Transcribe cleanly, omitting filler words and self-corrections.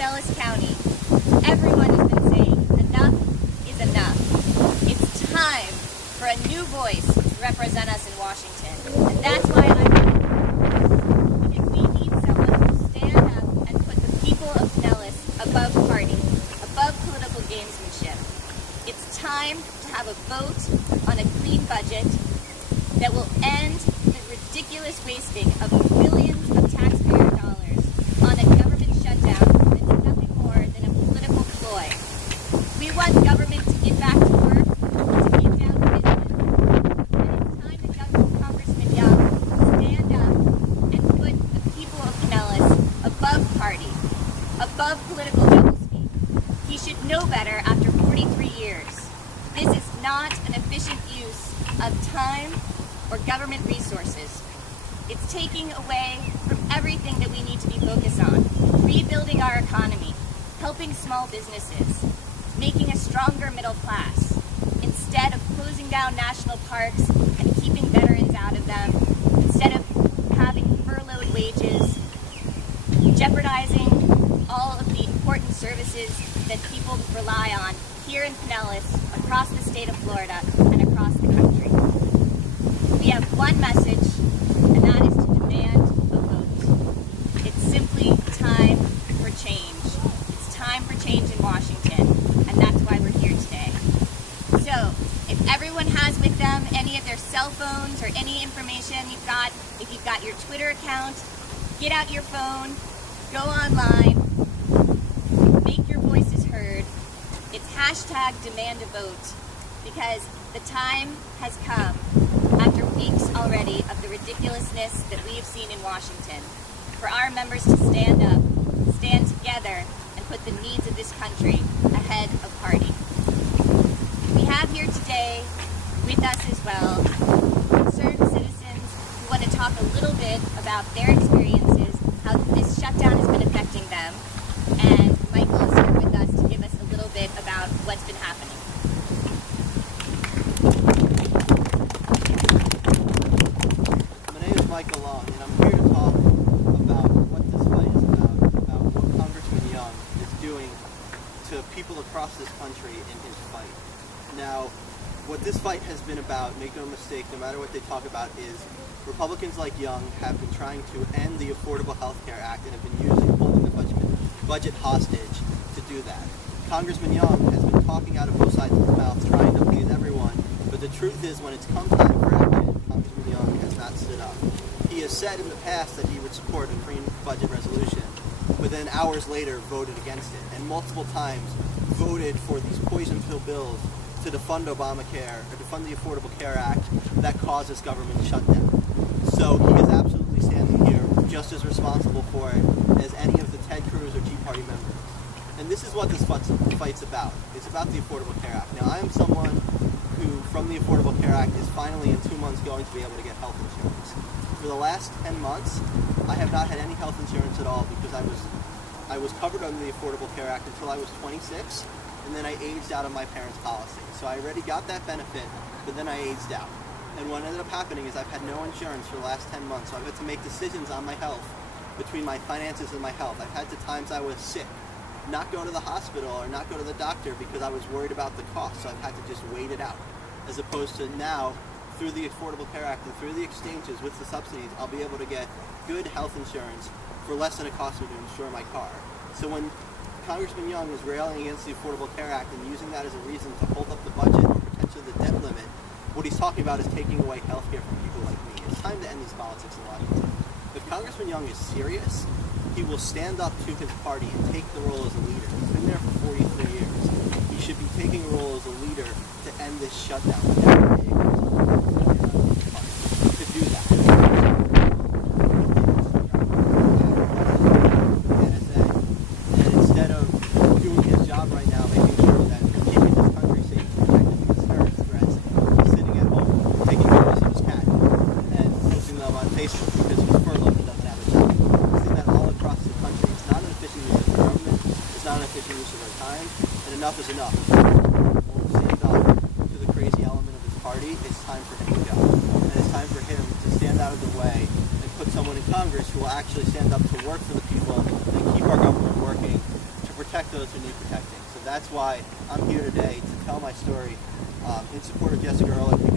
Pinellas County, everyone has been saying enough is enough. It's time for a new voice to represent us in Washington. And that's why I'm here. Because we need someone who will stand up and put the people of Pinellas above party, above political gamesmanship. It's time to have a vote on a green budget that will end the ridiculous wasting of billions of taxpayer dollars on a government shutdown that's nothing more than a political ploy. We want government to get back to work, to get down to business. And it's time that Congressman Young stand up and put the people of Pinellas above party, above political doublespeak. He should know better after 43 years. This is not an efficient use of time or government resources. It's taking away from everything that we need to be focused on. Rebuilding our economy, helping small businesses, making a stronger middle class, instead of closing down national parks and keeping veterans out of them, instead of having furloughed wages, jeopardizing all of the important services that people rely on here in Pinellas, across the state of Florida, and across the country. We have one message, and that is to demand a vote. It's simply time for change. It's time for change in Washington, and that's why we're here today. So, if everyone has with them any of their cell phones or any information if you've got your Twitter account, get out your phone, go online, make your voices heard. It's #DemandAVote, because the time has come, after weeks already of the ridiculousness that we have seen in Washington, for our members to stand up, stand together, and put the needs of this country ahead of party. We have here today with us as well concerned citizens who want to talk a little bit about their experiences, how this shutdown has been affecting them, and Michael is here with us to give us a little bit about what's been happening. Michael Long, and I'm here to talk about what this fight is about what Congressman Young is doing to people across this country in his fight. Now, what this fight has been about, make no mistake, no matter what they talk about, is Republicans like Young have been trying to end the Affordable Health Care Act and have been holding the budget hostage to do that. Congressman Young has been talking out of both sides of his mouth, trying to please everyone, but the truth is, when it's come time for action, Congressman Young has not stood up. He has said in the past that he would support a green budget resolution, but then hours later voted against it, and multiple times voted for these poison pill bills to defund Obamacare, or defund the Affordable Care Act that causes government shutdown. So he is absolutely standing here just as responsible for it as any of the Ted Cruz or Tea Party members. And this is what this fight's about. It's about the Affordable Care Act. Now, I am someone who, from the Affordable Care Act, is finally in 2 months going to be able to get health insurance. For the last 10 months, I have not had any health insurance at all because I was covered under the Affordable Care Act until I was 26, and then I aged out of my parents' policy. So I already got that benefit, but then I aged out. And what ended up happening is I've had no insurance for the last 10 months, so I've had to make decisions on my health between my finances and my health. I've had to times I was sick, not go to the hospital or not go to the doctor because I was worried about the cost, so I've had to just wait it out. As opposed to now, through the Affordable Care Act and through the exchanges with the subsidies, I'll be able to get good health insurance for less than it costs me to insure my car. So when Congressman Young is railing against the Affordable Care Act and using that as a reason to hold up the budget or potentially the debt limit, what he's talking about is taking away health care from people like me. It's time to end these politics in Washington. If Congressman Young is serious, he will stand up to his party and take the role as a leader. He's been there for 43 years. He should be taking a role as a leader to end this shutdown. To do that. And instead of doing his job right now, making sure that we're keeping this country safe, protecting against terrorist threats, he's sitting at home, taking photos of his cat and posting them on Facebook because he's furloughed and doesn't have a job. We've seen that all across the country. It's not an efficient use of the government. It's not an efficient use of our time. And enough is enough. When we stand up to the crazy element of his party, it's time for him to go. And it's time for him to stand out of the way and put someone in Congress who will actually stand up to work for the people and keep our government working to protect those who need protecting. So that's why I'm here today to tell my story in support of Jessica Ehrlich.